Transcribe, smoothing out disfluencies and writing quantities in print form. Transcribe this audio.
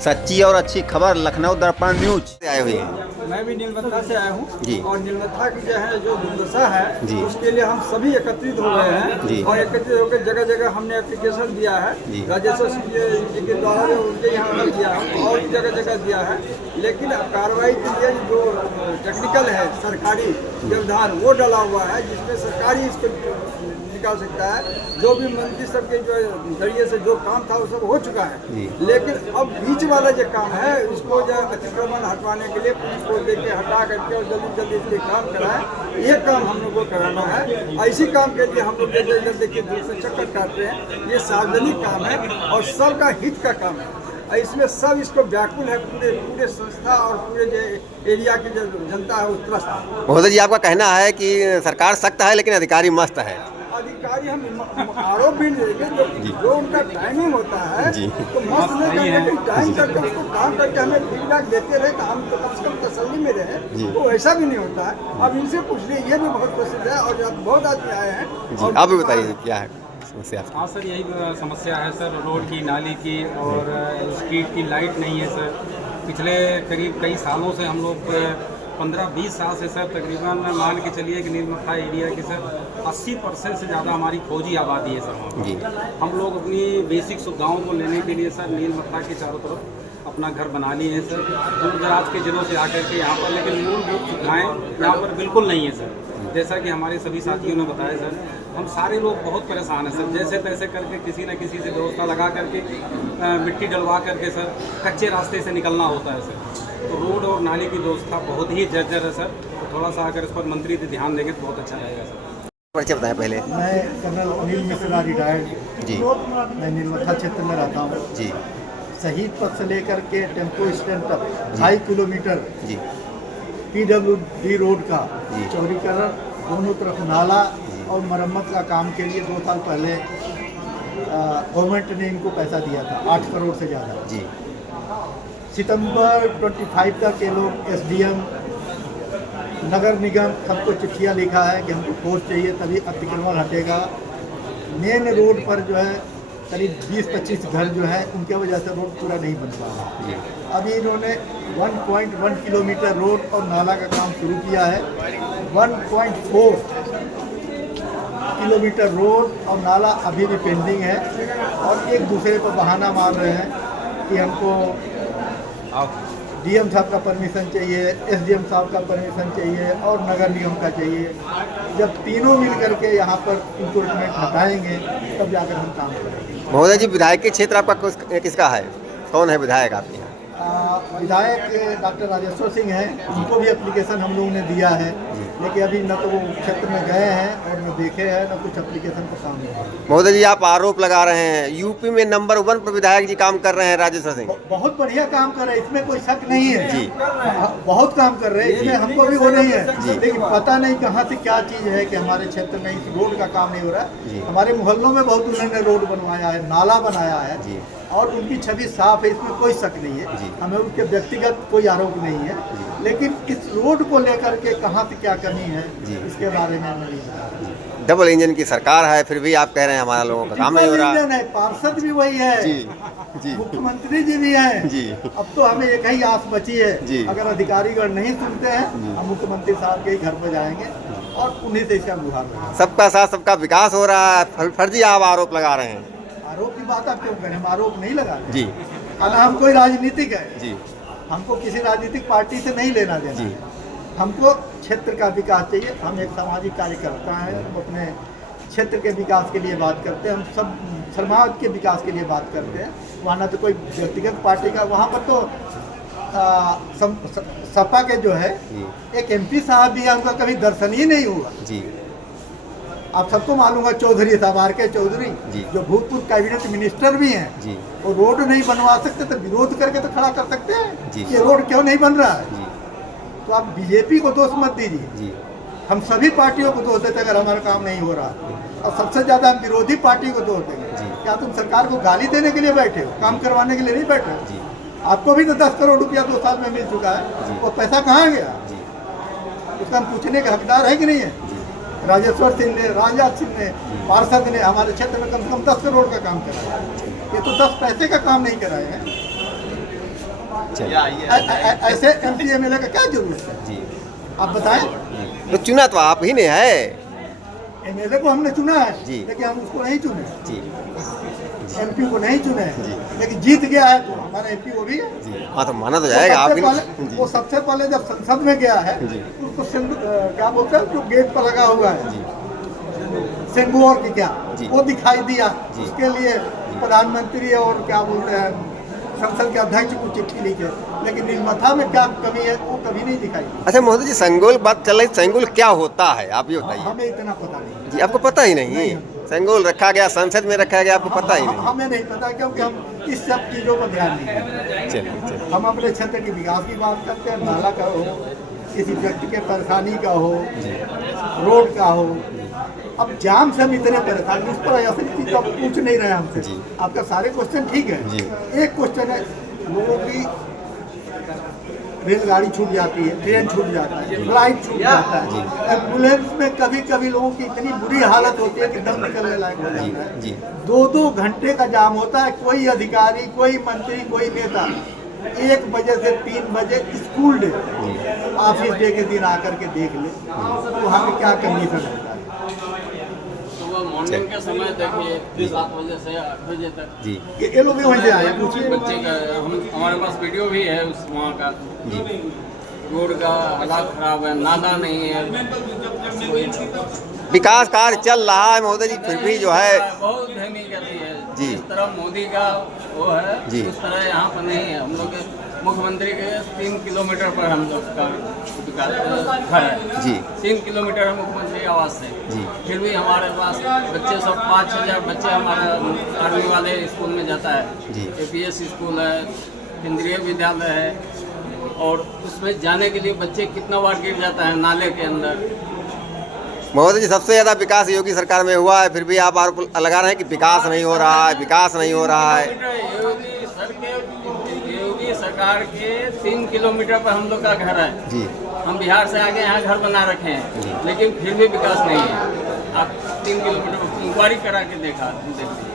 सच्ची और अच्छी खबर लखनऊ दर्पण न्यूज से आए हुए हैं। मैं भी नीलमत्था से आया हूँ जी। और नीलमत्था की जो है जो दुर्दशा है जी। उसके लिए हम सभी एकत्रित हो गए हैं जी। और एकत्रित होकर जगह जगह हमने एप्लीकेशन दिया है। जी। राजेश्वर सिंह जी के द्वारा जो उनके यहाँ दिया है और भी जगह जगह दिया है, लेकिन कार्रवाई के लिए जो टेक्निकल है सरकारी व्यवधान वो डला हुआ है जिसमें सरकारी इसको निकाल सकता है। जो भी मंत्री सबके जो जरिए से जो काम था वो सब हो चुका है, लेकिन अब बीच वाला जो काम है उसको जो अतिक्रमण हटवाने के लिए पुलिस को देके हटा करके और जल्दी जल्दी इसलिए काम कराए, ये काम हम लोग को कराना है। ऐसी काम के लिए हम लोग इधर देखिए दूर से चक्कर काट रहे हैं। ये सार्वजनिक काम है और सबका हित का काम है। इसमें सब इसको व्याकुल है, पूरे संस्था और पूरे जो एरिया की जो जनता है वो त्रस्त है। महोदय जी, आपका कहना है कि सरकार सख्त है लेकिन अधिकारी मस्त है। अधिकारी हम आरोप भी नहीं देंगे, जो उनका टाइमिंग होता है जी। तो मस्त नहीं करके लेकिन टाइम करके उसको काम करके हमें फीडबैक देते रहे तो हम तो कम से कम तसल्ली में रहे, तो ऐसा भी नहीं होता है। अब इनसे पूछ लिए, ये भी बहुत प्रसिद्ध है और बहुत आदमी आए हैं। जी, आप भी बताइए क्या है समस्या आपकी? हाँ सर, यही समस्या है सर, रोड की, नाली की और स्ट्रीट की लाइट नहीं है सर। पिछले करीब कई सालों से हम लोग 15-20 साल से सर तकरीबन मान के चलिए कि नीलमत्था एरिया की सर 80% से ज़्यादा हमारी फौजी आबादी है सर वहाँ जी। हम लोग अपनी बेसिक सुविधाओं को लेने के लिए सर नीलमत्था के चारों तरफ अपना घर बना लिए हैं सर, दूर दराज के जिलों से आकर के यहाँ पर, लेकिन मूलभूत सुविधाएँ यहाँ पर बिल्कुल नहीं है सर। जैसा कि हमारे सभी साथियों ने बताया सर, हम सारे लोग बहुत परेशान हैं सर। जैसे तैसे करके किसी न किसी से व्यवस्था लगा करके मिट्टी डलवा करके सर कच्चे रास्ते से निकलना होता है सर। तो रोड और नाली की व्यवस्था बहुत ही जर्जर है सर। तो थोड़ा सा अगर इस पर मंत्री भी ध्यान देंगे तो बहुत अच्छा रहेगा सर। परिचय बताएं पहले। मैं कर्नल अनिल मिश्रा रिटायर्ड जी। मैं नीलमत्था क्षेत्र में रहता हूँ। जी। शहीद पथ से लेकर के टेम्पो स्टैंड तक 2.5 किलोमीटर जी। PWD रोड का जी। चौड़ीकरण, दोनों तरफ नाला और मरम्मत का काम के लिए 2 साल पहले गवर्नमेंट ने इनको पैसा दिया था 8 करोड़ से ज़्यादा। जी। सितंबर 25 तक ये लोग SDM, नगर निगम सबको चिट्ठियाँ लिखा है कि हमको फोर्स चाहिए तभी अतिक्रमण हटेगा। मेन रोड पर जो है करीब 20-25 घर जो है उनके वजह से रोड पूरा नहीं बन पा रहा। अभी इन्होंने 1.1 किलोमीटर रोड और नाला का काम शुरू किया है। 1.4 किलोमीटर रोड और नाला अभी भी पेंडिंग है और एक दूसरे पर बहाना मार रहे हैं कि हमको DM साहब का परमिशन चाहिए, SDM साहब का परमिशन चाहिए और नगर निगम का चाहिए। जब तीनों मिल करके यहाँ पर इंक्रोचमेंट हटाएंगे तब जाकर हम काम करेंगे। महोदय जी, विधायक के क्षेत्र आपका किसका है? कौन है विधायक आपके यहाँ? विधायक डॉक्टर राजेश्वर सिंह हैं, उनको भी एप्लीकेशन हम लोगों ने दिया है, लेकिन अभी न तो वो क्षेत्र में गए हैं और न देखे हैं, न कुछ एप्लीकेशन पर काम हुआ। महोदय जी, आप आरोप लगा रहे हैं यूपी में नंबर 1 पर विधायक जी काम कर रहे हैं राजेश्वर सिंह। बहुत बढ़िया काम कर रहे हैं, इसमें कोई शक नहीं है जी। बहुत काम कर रहे हैं, इसमें हमको भी वो नहीं है, लेकिन पता नहीं कहाँ से क्या चीज़ है कि हमारे क्षेत्र में इस रोड का काम नहीं हो रहा है। हमारे मोहल्लों में बहुत उन्होंने रोड बनवाया है, नाला बनाया है और उनकी छवि साफ है, इसमें कोई शक नहीं है। हमें उनके व्यक्तिगत कोई आरोप नहीं है, लेकिन इस रोड को लेकर के कहाँ से क्या कमी है इसके बारे में हमें नहीं पता। डबल इंजन की सरकार है, फिर भी आप कह रहे हैं हमारा लोगों का काम नहीं हो रहा है। पार्षद भी वही है जी। जी। मुख्यमंत्री जी भी हैं जी। अब तो हमें एक ही आस बची है जी। अगर अधिकारीगण नहीं सुनते हैं हम मुख्यमंत्री साहब के ही घर पर जाएंगे और उन्हीं से इसका गुहार लगाएंगे। सबका साथ सबका विकास हो रहा है, फर्जी आप आरोप लगा रहे हैं। आरोप की बात आप क्यों करें? हम आरोप नहीं लगा रहे। जी। ना हम कोई राजनीतिक है जी। हमको किसी राजनीतिक पार्टी से नहीं लेना देना है। हमको क्षेत्र का विकास चाहिए। हम एक सामाजिक कार्यकर्ता हैं, हम अपने क्षेत्र के विकास के लिए बात करते हैं, हम सब समाज के विकास के लिए बात करते हैं। वहाँ ना तो कोई व्यक्तिगत पार्टी का, वहाँ पर तो सपा के जो है एक MP साहब भी है, उनका कभी दर्शन ही नहीं हुआ जी। आप सबको मालूम है, चौधरी साहब RK चौधरी जो भूतपूर्व कैबिनेट मिनिस्टर भी हैं जी। वो रोड नहीं बनवा सकते तो विरोध करके तो खड़ा कर सकते हैं जी। ये रोड क्यों नहीं बन रहा है जी। तो आप BJP को दोष मत दीजिए जी। हम सभी पार्टियों को दोष देते अगर हमारा काम नहीं हो रहा और सबसे ज्यादा हम विरोधी पार्टी को दोष देंगे। क्या तुम सरकार को गाली देने के लिए बैठे हो? काम करवाने के लिए नहीं बैठे हो? आपको भी तो 10 करोड़ रुपया 2 साल में मिल चुका है, वो पैसा कहाँ गया? उसका हम पूछने के हकदार है कि नहीं है? राजेश्वर सिंह ने, राजनाथ सिंह ने, पार्षद ने हमारे क्षेत्र में कम से कम 10 करोड़ का काम कराया। ये तो 10 पैसे का काम नहीं कराए हैं। ऐसे एमपी एमएलए का क्या जरूरत है? जी आप बताएं। तो चुना तो आप ही ने है। एमएलए को हमने चुना है, जी। लेकिन हम उसको नहीं चुने। जी एमपी को नहीं चुने, जी। लेकिन जीत गया है तो हमारा एमपी वो भी है। जी हाँ, तो माना तो जाएगा आप ही। वो सबसे पहले जब संसद में गया है जी। उसको क्या बोलते हैं जो गेट पर लगा हुआ है जी सिंगूर की क्या जी। वो दिखाई दिया। जी। उसके लिए प्रधानमंत्री और क्या बोलते हैं संसद के अध्यक्ष को चिट्ठी लिखे, लेकिन नीलमथा में क्या कमी है वो कभी नहीं दिखाई। अच्छा महोदय जी, संगोल बात चल रही, संगोल क्या होता है आप ये बताइए। हमें इतना पता नहीं। जी आपको पता ही नहीं? संगोल रखा गया, संसद में रखा गया, आपको पता ही नहीं? हमें नहीं पता, क्योंकि हम इस सब चीज़ों पर ध्यान नहीं देते। चलिए हम अपने क्षेत्र के विकास की बात करते हैं, नाला का हो, किसी व्यक्ति के परेशानी का हो, रोड का हो। अब जाम से हम इतने परेशान, उस पर ऐसी चीज आप पूछ नहीं रहे हमसे। जी। आपका सारे क्वेश्चन ठीक है। जी। एक क्वेश्चन है, लोगों की रेलगाड़ी छूट जाती है, ट्रेन छूट जाता है, फ्लाइट छूट जाता है, एम्बुलेंस में कभी कभी लोगों की इतनी बुरी हालत होती है कि दम निकलने लायक हो जाता है। जी 2-2 घंटे का जाम होता है। कोई अधिकारी, कोई मंत्री, कोई नेता 1 बजे से 3 बजे स्कूल डे, ऑफिस डे के दिन आकर के देख ले तो वहाँ पे क्या कंडीशन होता है। सुबह मॉर्निंग के समय देखिए 7 बजे से 8 बजे तक जी ये लोग भी वहीं से आए, पूछिए। बच्चे का हमारे पास वीडियो भी है उस वहाँ का। रोड का हालात खराब है, नाला नहीं है, विकास कार्य चल रहा है महोदय जी, फिर भी जो है बहुत धीमी गति है। जी। जिस तरह मोदी का वो है जी। उस तरह यहाँ पर नहीं है। हम लोग के मुख्यमंत्री के 3 किलोमीटर पर हम लोग का विकास घर है। जी 3 किलोमीटर है मुख्यमंत्री आवास से। जी। फिर भी हमारे पास बच्चे सब 5,000 बच्चे हमारा आर्मी वाले स्कूल में जाता है। जी। APS स्कूल है, केंद्रीय विद्यालय है, और उसमें जाने के लिए बच्चे कितना बार गिर जाता है नाले के अंदर। महोदय जी, सबसे ज्यादा विकास योगी सरकार में हुआ है, फिर भी आप आरोप लगा रहे हैं कि विकास नहीं हो रहा है, विकास नहीं हो रहा है। योगी सरकार के 3 किलोमीटर पर हम लोग का घर है। जी हम बिहार से आगे यहाँ घर बना रखे हैं, लेकिन फिर भी विकास नहीं है। आप 3 किलोमीटर इंक्वायरी करा के देखा देखिए।